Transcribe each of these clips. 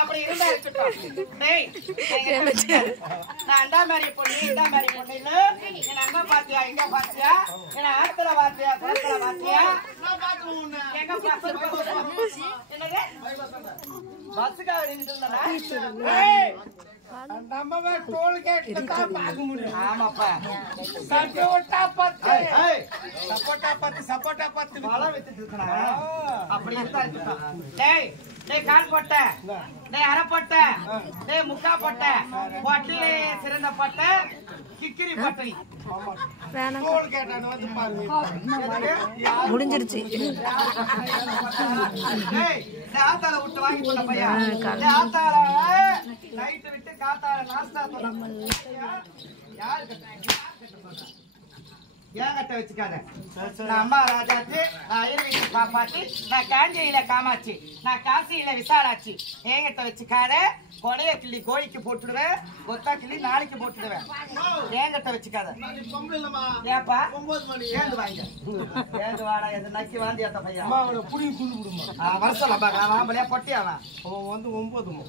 அப்படி இருந்தா இருக்கட்டும். நான் அண்டா மாதிரி பொண்ணு இண்டா மாதிரி பொண்ணு என் அங்க பாத்தியா இங்க பாத்தியா என் ஆத்துல பாத்தியா குளத்துல பாத்தியா எங்க என்னது பஸ்ஸுக்காக நம்ம டோல் கேட்ல தான் பாக்க முடியும். ஆமாப்பா சப்போட்டா பத்து பழம் வித்துட்டு இருக்கா. அப்படி இருந்தா இருக்கட்டும். டேய் டேய் கால் போட்ட டேய் அரை போட்ட டேய் முக்கா போட்ட பொட்டிலே சிறந்த போட்ட கிக்கிரி போட்டை டோல் கேட்டானே வந்து பாருங்க முடிஞ்சிருச்சு. டேய் ஆத்தால விட்டு வாங்கி போன பையா டேய் ஆத்தால நைட் விட்டு காத்தால நாஸ்தா பண்ண யார் கட்ட ஏன் கட்ட வச்சுக்காத. நான் அம்மா ராஜாச்சு, நான் ஐயர்வீட்டு காப்பாச்சு, நான் காஞ்சியில காமாச்சு, நான் காசியில விசாலாச்சு. ஏங்கிட்ட வச்சுக்காத. கொலைய கிள்ளி கோழிக்கு போட்டுடுவேன், கொத்தா கிள்ளி நாளைக்கு போட்டுடுவேன். ஏங்கிட்ட வச்சுக்காத. ஏப்பா ஏந்து வாங்க ஏந்து வாடா எது நக்கி வாந்தி ஏத்த பையன் புடி குண்டு விடுமா வருஷம் வாம்பலையா பொட்டியாவா அவன் வந்து 9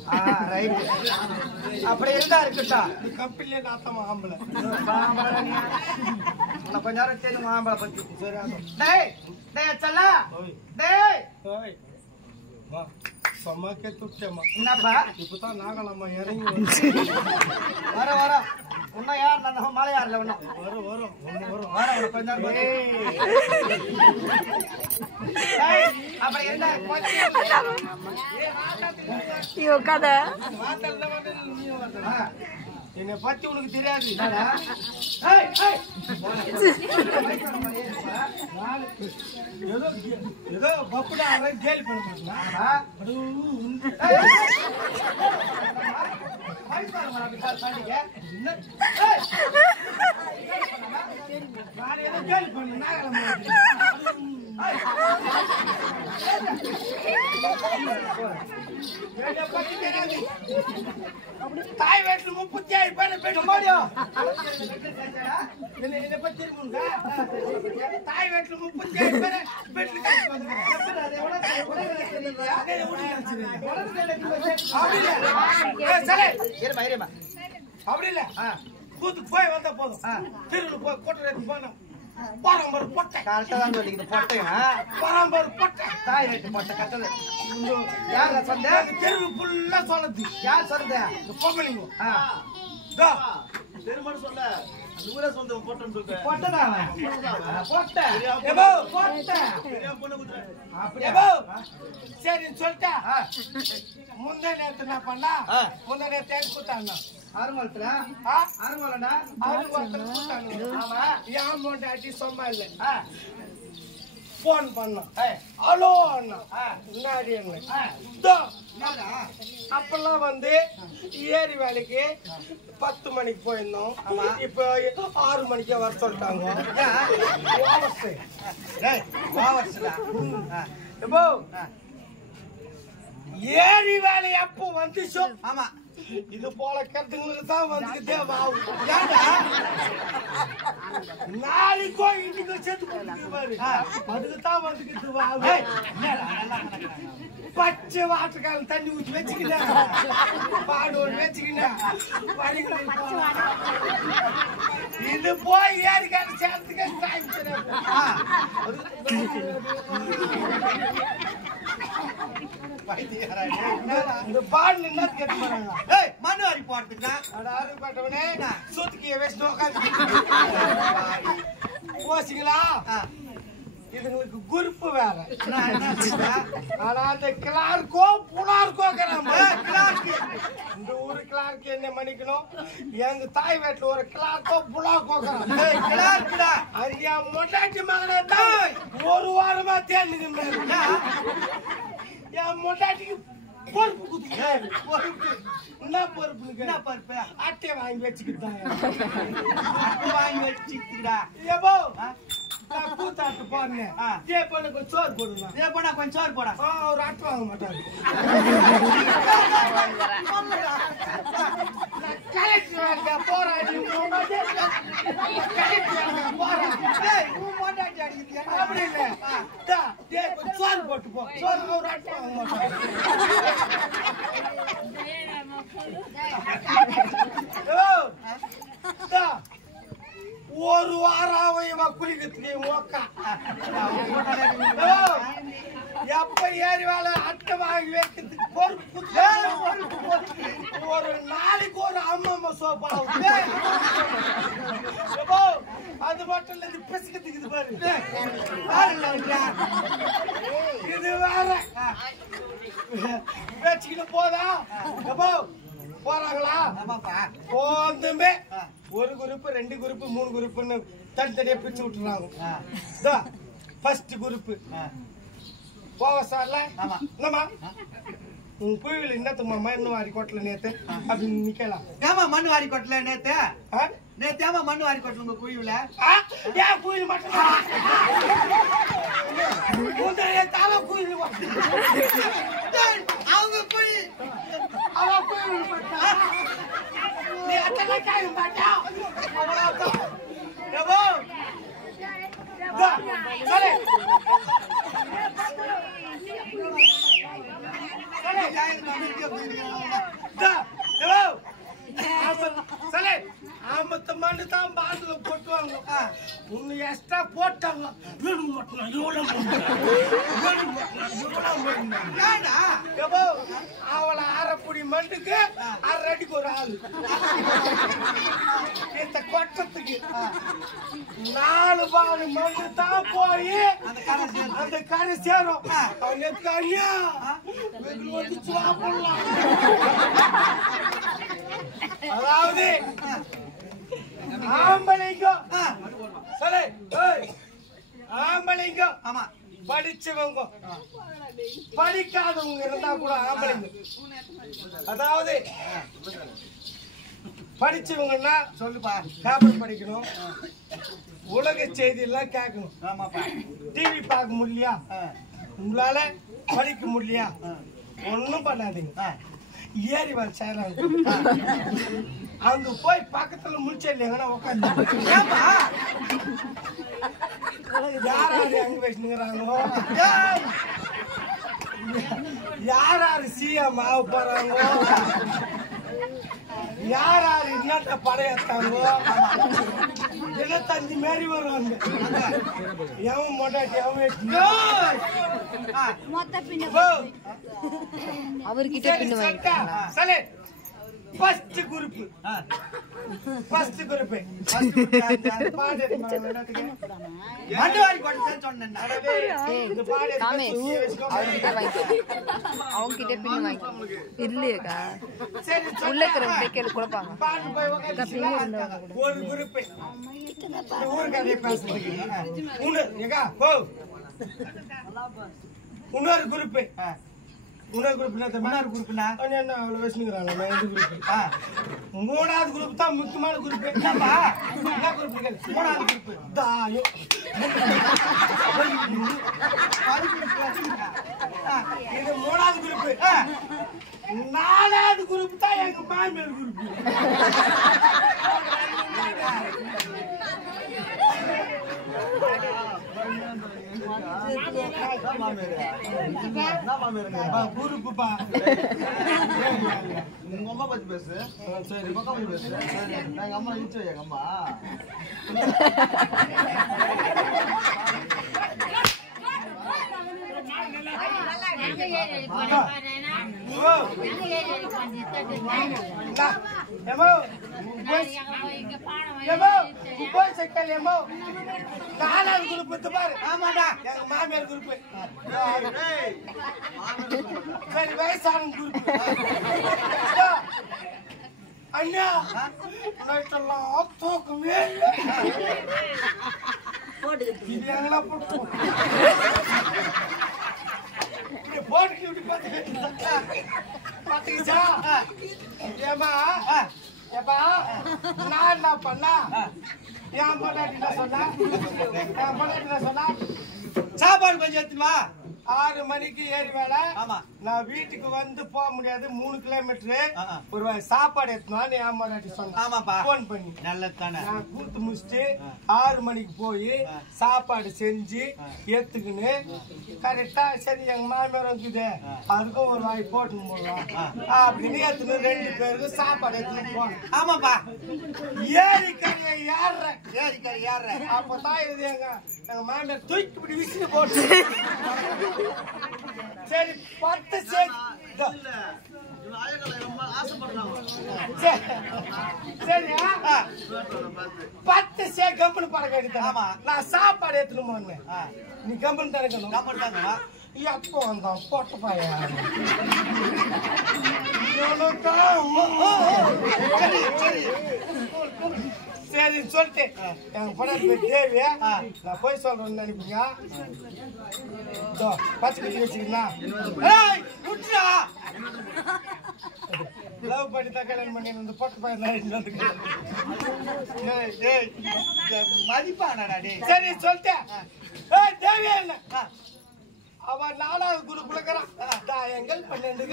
அப்படி இருந்தா இருக்கட்டும். கப்பிலே நாத்தமா ஆம்பளை கொஞ்ச நேரம் தெரியும் ஆம்பளை பத்தி. டேய் டேய் செல்லா டேய் சமாக்கே துட்டேமா என்னப்பா இப்பதான் நாகலம்மா இறங்கி வர வர இன்னும் யார் நம்ம மலையாறுல ஒன்னும் வரும் வரும் வர கொஞ்ச நேரம் அப்படி என்ன கதை என்னை பத்தி உனக்கு தெரியாது. ஏதோ பப்புடா கேள்வி பண்ண கேள்வி பண்ண தாய் வீட்டுல 37 பேர் பெற்று முடியும். என்ன பத்தி தாய் வீட்டுல 37 பேர் பெற்று அப்படி இல்ல கூத்துக்கு போய் வந்தா போதும். திருவிழா போய் கொட்டை போனோம். பரம்பரை பொட்டை கரெக்டா தான் சொல்லிக்கிது. பொட்டையா பரம்பரை பொட்டை தாய் வீட்டு பொட்டை கட்டது யார சொந்த தெருவு ஃபுல்லா சொல்லுது. யார் சொல்லுது? பொங்கலிங்க பெருமாள் சொல்ல ஊரே சொல்லுது. பொட்டைன்னு சொல்லுது. பொட்டைதான் பொட்டை எபோ பொட்டை பொண்ணு குத்துற அப்படியே எபோ சரின்னு சொல்லிட்டா முந்தே நேத்து என்ன பண்ணா முந்தே நேத்து எனக்கு கூட்டாங்க ஆறுமலத்துல ஆறுமலடா ஆறுமலத்துல கூட்டாங்க. ஆமா ஏன் மோண்டாட்டி சும்மா இல்ல போன் பண்ணோம். ஹலோ அண்ணா அப்பெல்லாம் வந்து ஏரி வேலைக்கு 10 மணிக்கு போயிருந்தோம். இப்போ 6 மணிக்கே வர சொல்லிட்டாங்க. ஏரி வேலை எப்போ வந்துச்சோ ஆமா இது போல கருத்துங்களுக்கு தான் வந்துக்கிட்டே நாளைக்கோ இன்னைக்கோ சேர்த்து பாரு அதுக்கு தான் வந்துக்கிட்டு பச்சை வாட்டர்கால தண்ணி ஊற்றி வச்சுக்கிட்டேன். பாடு ஒன்று வச்சுக்கிட்டேன். இது போய் ஏரிக்கான சேர்த்துக்க இந்த பாடு என்ன கேட்டு போறாங்க மனு அரி போறதுக்கு சூத்துக்கிய வச்சுட்டு உட்காந்து போச்சிங்களா. இதுங்களுக்கு குருப்பு வேற. ஆனா அந்த கிளார்க்கோ புனார்க்கோ இந்த ஊரு கிளார்க்கு என்ன மன்னிக்கணும். எங்க தாய் வீட்டுல ஒரு கிளார்க்கோ புனார்க்கோ என் மொட்டாட்டி மகனை தான் 1 வாரமா தேர்ந்துக்கு என் மொட்டாட்டிக்கு பொறுப்பு குத்துக்கிறாரு. பொறுப்பு என்ன பொறுப்பு? என்ன பொறுப்பு? அட்டை வாங்கி வச்சுக்கிட்டாங்க. வாங்கி வச்சுக்கிட்டா ஏப்போ கூத்தாட்டு போறேன். தேப்பண்ண கொஞ்சம் சோறு போடுங்க. தேப்பண்ணா கொஞ்சம் சோறு போட ஒரு அட்டை வாங்க மாட்டாரு. கலெக்டர் போராடி போராடி அடிக்கிறீங்க. அப்படி இல்ல சோறு போட்டு போ சோறு ஒரு ஆட்டு வாங்க மாட்டான் ஒரு வாரம் இவன் குளிக்கிறதுக்கு மோக்கா எப்ப ஏறி வேலை அட்டை வாங்கி வைக்கிறதுக்கு பொறுப்பு ஒரு நாளைக்கு ஒரு அம்மா சோப்பா அது மட்டும் இல்ல இது பிசுக்கிறதுக்கு இது பாரு இது வேற வச்சுக்கிட்டு போதா போறாங்களா போந்துமே ஒரு குரூப் 2 குரூப் 3 குரூப்னு தனித்தனியா பிரிச்சு விட்டுறாங்க ஃபர்ஸ்ட் குரூப் போக சார்ல என்னமா உன் கோயில் என்னத்துமா மண்ணு வாரி கொட்டல நேத்து அப்படின்னு நிக்கலாம் ஏமா மண்ணு வாரி கொட்டல நேத்து ஏமா மண்ணு வாரி கொட்டல உங்க கோயில ஏன் கோயில் மட்டும் தலை கோயில் அவங்க கோயில் அவன் கோயில் நீ அத்தனை காய மாட்டா ஆமத்த மண்ணு தான் பாட்டில போட்டுவாங்க ஒன்னு எக்ஸ்ட்ரா போட்டாங்க அவளை அரைப்புடி மண்ணுக்கு 1/2 அடிக்கு ஒரு ஆளு இந்த கொட்டத்துக்கு 4 பாடு மண்ணு தான் போய் அந்த கரை சேரும் அவனுக்கு ஐயா வந்து சாப்பிடலாம் அதாவது ஆம்பளைக்கும் ஆம்பளைக்கும் ஆமா படிச்சவங்க படிக்காதவங்க இருந்தா கூட ஆம்பளைங்க அதாவது படிச்சவங்கன்னா சொல்லுப்பா பேப்பர் படிக்கணும் உலக செய்தி எல்லாம் கேட்கணும் ஆமாப்பா டிவி பார்க்க முடியலையா உங்களால படிக்க முடியலையா ஒன்னும் பண்ணாதீங்க ஏறி வர சேராங்க அங்க போய் பக்கத்துல முடிச்ச இல்லைங்கன்னா உட்காந்து யாராரு அங்க வச்சுக்கிறாங்களோ யாராரு சிஎம் ஆக போறாங்களோ யாராரு இன்னத்த படையத்தாங்களோ தினத்தஞ்சு மாரி வருவாங்க எவன் மொட்டாட்டி அவர்கிட்ட பின்னு சரி ஃபர்ஸ்ட் குரூப் மண்ணு வாரி கொட்டல சொன்னேன் இந்த பாடு அவங்கிட்ட பின்னு வாங்கி இல்லையக்கா சரி உள்ள இருக்கிறவங்க கேள்வி கொடுப்பாங்க பாட்டு போய் ஒரு குரூப் ஊருக்கு அதே பேசுறதுக்கு இன்னொரு குரூப் இன்னொரு குரூப் குரூப்னா என்ன அவ்வளவு வச்சுக்கிறாங்க மூணாவது குரூப் தான் முக்கியமான குரூப் என்னப்பா என்ன குரூப் மூணாவது குரூப் தாயம் இது மூணாவது குரூப் 4வது குரூப் தான் எங்க மாமியார் குரூப் குரூப்புப்பா உங்க அம்மா பத்தி பேசு சரி பக்கம் பேசு எங்க அம்மா இச்சு எங்க அம்மா மாமியார் குரூப் சரி வயசான குரூப் அண்ணா நைட்டெல்லாம் தூக்கமே இது எங்களா போட்டு போட்டு பாத்துக்கிச்சா ஏமா ஏப்பா நான் என்ன பண்ணா என் பொண்டாட்டி சொன்னா சாப்பாடு கொஞ்சம் எடுத்துன்னு வா. 6 மணிக்கு ஏறி வேலை. ஆமா. நான் வீட்டுக்கு வந்து போக முடியாது, 3 கிலோமீட்டர். ஒரு சாப்பாடு எடுத்துனான்னு ஏமாறாட்டி சொன்னேன். ஆமாப்பா. போன் பண்ணி நல்லது தானே. நான் கூத்து முடிச்சுட்டு 6 மணிக்கு போய் சாப்பாடு செஞ்சு எடுத்துக்கின்னு கரெக்டா சரி எங்க மாமியார் இருக்குது அதுக்கும் ஒரு வாய் போட்டுன்னு போடலாம் அப்படின்னு எடுத்துன்னு 2 பேருக்கும் சாப்பாடு எடுத்துன்னு போனேன். ஆமாப்பா. ஏரிக்கரையை ஏறுறேன். ஏரிக்கரை ஏறுறேன். அப்பதான் இது எங்க மாமியார் தூக்கி இப்படி விசிறு போட்டு சரி 10 சே கம்பெனி பறக்க எடுத்தேன். நான் சாப்பாடு எடுத்துட்டு போனேன். நீ கம்பெனி தான் இருக்கணும். கம்பெனி தாங்க. எப்போ வந்தான் போட்ட பையன் சரி சொல்லிட்டு எங்க படம் தேவியா நான் போய் சொல்றேன்னு நினைப்பீங்க. பச்சை கட்டி வச்சுக்கலாம். லவ் பண்ணி தான் கல்யாணம் பண்ணி இந்த பொட்ட பையன் மதிப்பானடா. சரி சொல்லிட்டேன். தேவியா இல்ல அவன் 4வது குரூப்ல இருக்கிறான். எங்கள் 12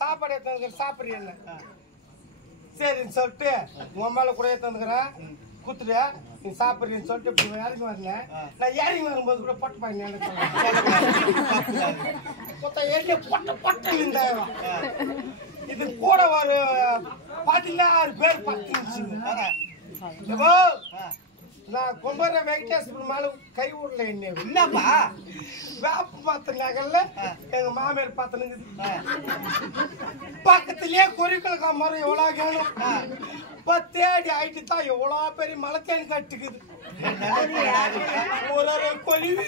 சாப்பாடு எடுத்து சாப்பிடுற என்ன சரின்னு சொல்லிட்டு உன் மேல கூட எடுத்துக்கிறேன் குத்துறியா நீ சாப்பிடுறேன்னு சொல்லிட்டு இப்படி இறங்கி வரல. நான் இறங்கி வரும்போது கூட பொட்ட பையன் இது கூட ஒரு 16 பேர் 10 நான் கும்பர வெங்கடேஸ்வரன் மேல கை விடல. என்னப்பா வேப்ப பார்த்த நகல்ல எங்க மாமியார் பார்த்தனுங்க பக்கத்திலேயே குறிக்கலுக்கா மரம் எவ்வளவு கேணும் தேடி ஆயிட்டு தான் எவ்வளவு பெரிய மலை தேடி கட்டுக்குது. ஒரு கொலிவி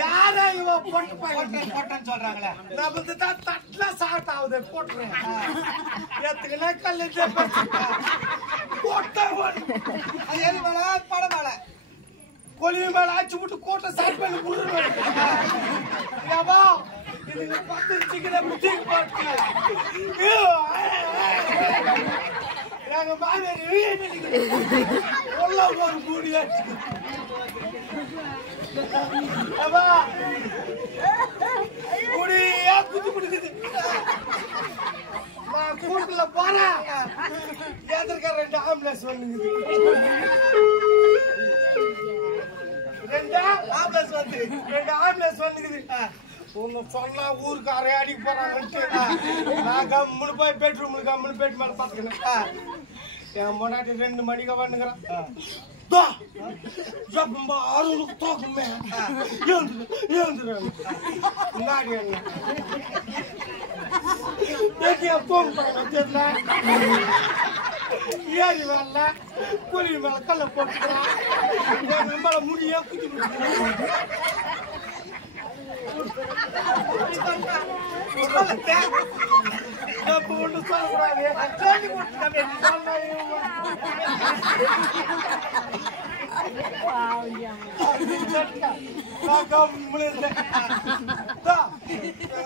யார இவ பொட்டு போட்டேன்னு சொல்றாங்களே நமக்கு தான் தட்டுல சாட் ஆகுது போட்டுறேன் எத்துக்குன்னா கல்லு போட்ட படம் மேல கொலிவு மேல ஆச்சு விட்டு கோட்டை சாட் பண்ணி குளிர் இதுக்கு 10 சிக்கன் தூக்கி போட்டு நாங்க மாமியார் உள்ள ஒரு கூடியாச்சு குடியா குத்து குடுக்குது. நான் கூட்டுல போறேன் எதிர்க்க 2 ஆம்புலன்ஸ் வந்துங்குது. 2 ஆம்புலன்ஸ் வந்துக்குது. உங்க சொன்னா ஊருக்கு அரை அடிக்க போறாங்கன்ட்டு நான் கம்முன்னு போய் பெட்ரூம்ல கம்முன்னு பெட் மேல பாத்துக்கிறேன். என் முன்னாடி 2 மணிக்கு வந்துக்கிறேன். ஆறுக்கு தோக்குமே முன்னாடி தெரியல ஏறி வரல குருவி மேல கல்ல போட்டுக்கிறான். நம்மள முடிய குத்தி ஒண்ணு சொல்லக்கூடாது.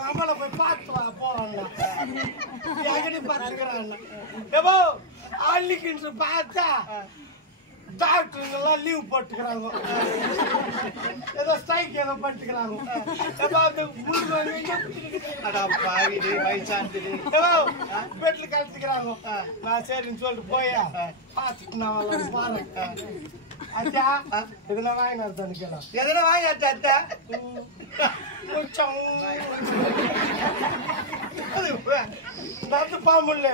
அம்மால போய் பார்த்து போறாங்க பார்த்துக்கிறான். அள்ளிக்கின்று பார்த்தா டாக்டருங்கெல்லாம் லீவ் போட்டுக்கிறாங்க. ஏதோ ஸ்ட்ரைக் ஏதோ பண்ணிக்கிறாங்க. பெட்ல கழிச்சுக்கிறாங்க. நான் சரின்னு சொல்லிட்டு போயா பார்த்துட்டு நான் பாருங்க அச்சா எதுனா வாங்கி நினைக்கலாம். எதுனா வாங்கி அச்சா நடந்து போக முடியல.